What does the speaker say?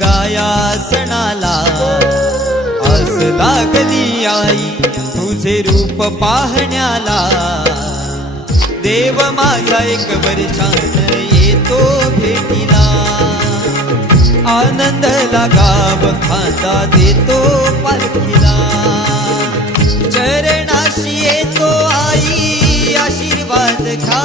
गाया सणाला, आस लागली आई तुझे रूप पाहण्याला। देव माझा एक वर्षान येतो भेटीला, आनंद लागाव खांदा देतो पालखीला। चरणाशी येतो आई आशीर्वाद घ्या,